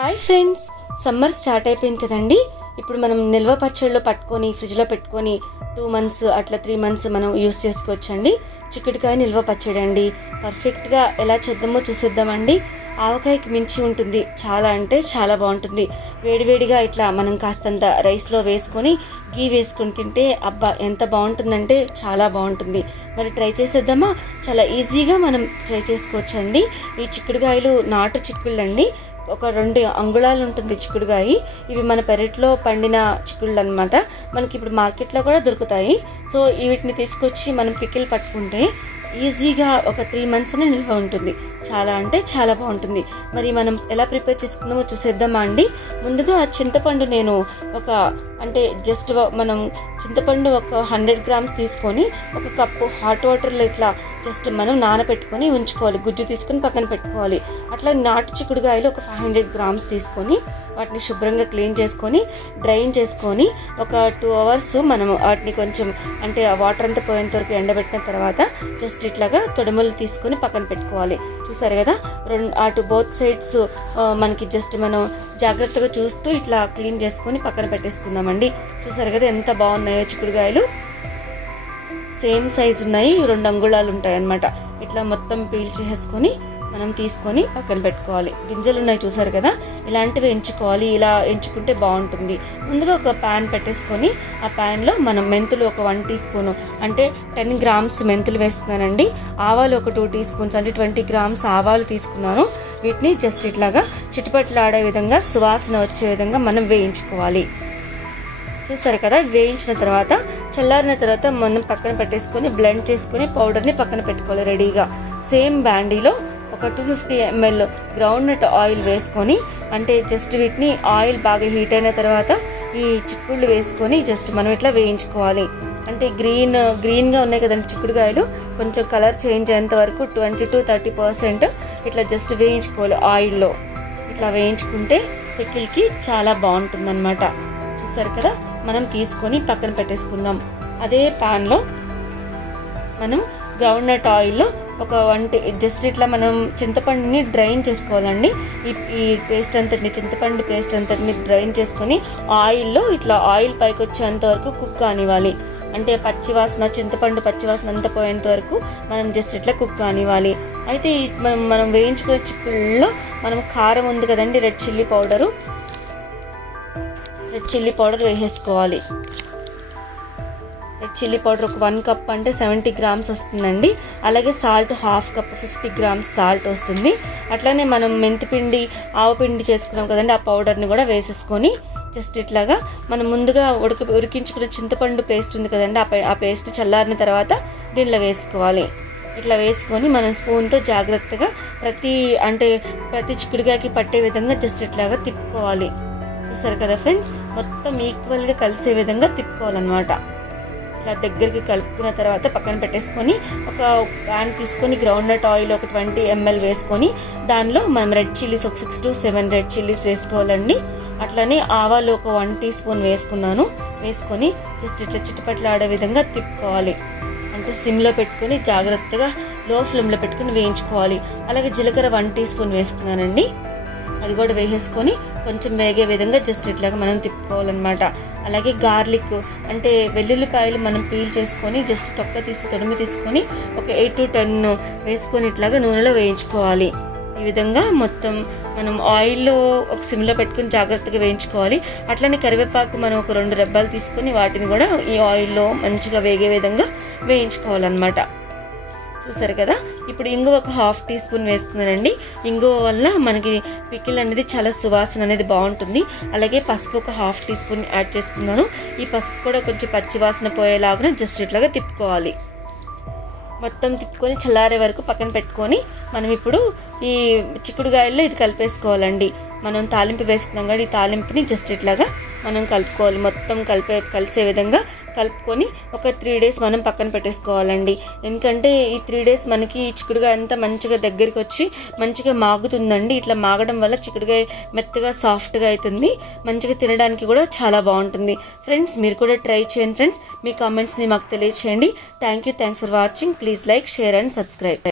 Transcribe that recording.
Hi friends, summer start అయిపోయింది కదండి. ఇప్పుడు మనం నిల్వ పచ్చడిలో పట్టుకొని ఫ్రిడ్జ్లో పెట్టుకొని 2 months అట్లా 3 months మనం యూస్ చేసుకోవచ్చండి. చిక్కుడుకాయ నిల్వ పచ్చడి అండి. పర్ఫెక్ట్గా ఎలా చేద్దామో చూసేద్దామండి. ఆవకాయకి మించి ఉంటుంది, చాలా అంటే చాలా బాగుంటుంది. వేడివేడిగా ఇట్లా మనం కాస్తంత రైస్లో వేసుకొని గీ వేసుకొని తింటే అబ్బా ఎంత బాగుంటుందంటే చాలా బాగుంటుంది. మరి ట్రై చేసేద్దామా? చాలా ఈజీగా మనం ట్రై చేసుకోవచ్చండి. ఈ చిక్కుడుకాయలు నాటు చిక్కుళ్ళు అండి. ఒక 2 అంగుళాలు ఉంటుంది చిక్కుడుకాయ. ఇవి మన పెరట్లో పండిన చిక్కుళ్ళు అనమాట. మనకి ఇప్పుడు మార్కెట్లో కూడా దొరుకుతాయి. సో వీటిని తీసుకొచ్చి మనం పికిల్ పట్టుకుంటే ఈజీగా ఒక 3 months నిల్వ ఉంటుంది. చాలా అంటే చాలా బాగుంటుంది. మరి మనం ఎలా ప్రిపేర్ చేసుకుందామో చూసేద్దామా అండి. ముందుగా చింతపండు నేను జస్ట్ మనం చింతపండు ఒక 100 grams తీసుకొని 1 కప్పు హాట్ వాటర్లో ఇట్లా జస్ట్ మనం నానబెట్టుకొని ఉంచుకోవాలి. గుజ్జు తీసుకొని పక్కన పెట్టుకోవాలి. అట్లా నాటు చిక్కుడుకాయలు ఒక 500 grams తీసుకొని వాటిని శుభ్రంగా క్లీన్ చేసుకొని డ్రైన్ చేసుకొని ఒక 2 hours మనం వాటిని కొంచెం ఆ వాటర్ అంతా పోయేంత వరకు ఎండబెట్టిన తర్వాత జస్ట్ ఇట్లాగా తొడిమలు తీసుకొని పక్కన పెట్టుకోవాలి. చూసారు కదా, అటు బోత్ సైడ్స్ మనకి జస్ట్ మనం జాగ్రత్తగా చూస్తూ ఇట్లా క్లీన్ చేసుకొని పక్కన పెట్టేసుకుందామండి. చూసారు కదా ఎంత బాగున్నాయో చిక్కుడుకాయలు. సేమ్ సైజు ఉన్నాయి, 2 అంగుళాలు ఉంటాయి అన్నమాట. ఇట్లా మొత్తం పీల్ చేసుకొని మనం తీసుకొని పక్కన పెట్టుకోవాలి. గింజలు ఉన్నాయి చూసారు కదా, ఇలాంటివి ఎంచుకోవాలి. ఇలా ఎంచుకుంటే బాగుంటుంది. ముందుగా ఒక ప్యాన్ పెట్టేసుకొని ఆ ప్యాన్లో మనం మెంతులు ఒక 1 teaspoon 10 grams మెంతులు వేస్తున్నానండి. ఆవాలు ఒక 2 teaspoons 20 grams ఆవాలు తీసుకున్నాను. వీటిని జస్ట్ ఇట్లాగా చిటిపట్లాడే విధంగా సువాసన వచ్చే విధంగా మనం వేయించుకోవాలి. చూసారు కదా, వేయించిన తర్వాత చల్లారిన తర్వాత మనం పక్కన పెట్టేసుకొని బ్లెండ్ చేసుకొని పౌడర్ని పక్కన పెట్టుకోవాలి రెడీగా. సేమ్ బ్యాండీలో ఒక 250 ml గ్రౌండ్నట్ ఆయిల్ వేసుకొని జస్ట్ వీటిని ఆయిల్ బాగా హీట్ అయిన తర్వాత ఈ చిక్కుళ్ళు వేసుకొని జస్ట్ మనం ఇట్లా వేయించుకోవాలి. గ్రీన్గా ఉన్నాయి కదండి చిక్కుడుకాయలు, కొంచెం కలర్ చేంజ్ అయ్యేంత వరకు 20 to 30% ఇట్లా జస్ట్ వేయించుకోవాలి ఆయిల్లో. ఇట్లా వేయించుకుంటే పికిల్కి చాలా బాగుంటుంది అనమాట. చూసారు కదా, మనం తీసుకొని పక్కన పెట్టేసుకుందాం. అదే ప్యాన్లో మనం గ్రౌండ్నట్ ఆయిల్లో ఒక జస్ట్ ఇట్లా మనం చింతపండుని డ్రైన్ చేసుకోవాలండి. ఈ పేస్ట్ అంతటిని చింతపండు పేస్ట్ అంతటిని డ్రైన్ చేసుకొని ఆయిల్లో ఇట్లా ఆయిల్ పైకి వచ్చేంత వరకు కుక్ కానివ్వాలి. పచ్చివాసన చింతపండు పచ్చివాసన అంతా పోయేంత వరకు మనం జస్ట్ ఇట్లా కుక్ కానివ్వాలి. అయితే మనం వేయించుకునే చిక్కుల్లో మనం కారం ఉంది కదండి, రెడ్ చిల్లీ పౌడర్ వేసేసుకోవాలి. రెడ్ చిల్లీ పౌడర్ ఒక 1 cup 70 grams వస్తుందండి. అలాగే సాల్ట్ 1/2 cup 50 grams సాల్ట్ వస్తుంది. అట్లానే మనం మెంతిపిండి ఆవపిండి చేసుకున్నాం కదండి, ఆ పౌడర్ని కూడా వేసేసుకొని జస్ట్ ఇట్లాగా మనం ముందుగా ఉడికించుకున్న చింతపండు పేస్ట్ ఉంది కదండి, ఆ పేస్ట్ చల్లారిన తర్వాత దీనిలో వేసుకోవాలి. ఇట్లా వేసుకొని మనం స్పూన్తో జాగ్రత్తగా ప్రతి చిక్కుడుకాయకి పట్టే విధంగా జస్ట్ ఇట్లాగా తిప్పుకోవాలి. చూసారు కదా ఫ్రెండ్స్, మొత్తం ఈక్వల్గా కలిసే విధంగా తిప్పుకోవాలన్నమాట. ఇట్లా దగ్గరికి కలుపుకున్న తర్వాత పక్కన పెట్టేసుకొని ఒక ప్యాన్ తీసుకొని గ్రౌండ్నట్ ఆయిల్ ఒక 20 ml వేసుకొని దానిలో మనం రెడ్ చిల్లీస్ ఒక 6 to 7 రెడ్ చిల్లీస్ వేసుకోవాలండి. అట్లానే ఆవాలు ఒక 1 teaspoon వేసుకున్నాను. వేసుకొని జస్ట్ ఇట్లా చిటపట్లాడే విధంగా తిప్పుకోవాలి. సిమ్లో పెట్టుకొని జాగ్రత్తగా లో ఫ్లేమ్లో పెట్టుకొని వేయించుకోవాలి. అలాగే జీలకర్ర 1 teaspoon వేసుకున్నానండి. అది కూడా వేసేసుకొని కొంచెం వేగే విధంగా జస్ట్ ఇట్లాగా మనం తిప్పుకోవాలన్నమాట. అలాగే గార్లిక్ వెల్లుల్లిపాయలు మనం పీల్ చేసుకొని జస్ట్ తొడిమి తీసుకొని ఒక 8 to 10 వేసుకొని ఇట్లాగా నూనెలో వేయించుకోవాలి. ఈ విధంగా మొత్తం మనం ఆయిల్లో ఒక సిమ్లో పెట్టుకొని జాగ్రత్తగా వేయించుకోవాలి. అట్లనే కరివేపాకు మనం ఒక 2 రెబ్బలు తీసుకొని వాటిని కూడా ఈ ఆయిల్లో మంచిగా వేగే విధంగా వేయించుకోవాలన్నమాట. చూసారు కదా, ఇప్పుడు ఇంగువ ఒక 1/2 teaspoon వేస్తున్నానండి. ఇంగువ వల్ల మనకి పికిల్ అనేది చాలా సువాసన అనేది బాగుంటుంది. అలాగే పసుపు ఒక 1/2 teaspoon యాడ్ చేసుకున్నాను. ఈ పసుపు కూడా కొంచెం పచ్చివాసన పోయేలాగా జస్ట్ ఇట్లాగా తిప్పుకోవాలి. మొత్తం తిప్పుకొని చల్లారే వరకు పక్కన పెట్టుకొని మనం ఇప్పుడు ఈ చిక్కుడుకాయల్లో ఇది కలిపేసుకోవాలండి. మనం తాలింపు వేసుకున్నాం కానీ ఈ తాలింపుని జస్ట్ ఇట్లాగా మనం కలుపుకోవాలి. మొత్తం కలిసే విధంగా కలుపుకొని ఒక 3 days మనం పక్కన పెట్టేసుకోవాలండి. ఎందుకంటే ఈ 3 days మనకి చిక్కుడుకాయ అంతా మంచిగా దగ్గరికి వచ్చి మంచిగా మాగుతుందండి. ఇట్లా మాగడం వల్ల చిక్కుడుకాయ మెత్తగా సాఫ్ట్గా అవుతుంది. మంచిగా తినడానికి కూడా చాలా బాగుంటుంది. ఫ్రెండ్స్, మీరు కూడా ట్రై చేయండి ఫ్రెండ్స్. మీ కామెంట్స్ని మాకు తెలియచేయండి. Thanks for watching. Please like, share and subscribe.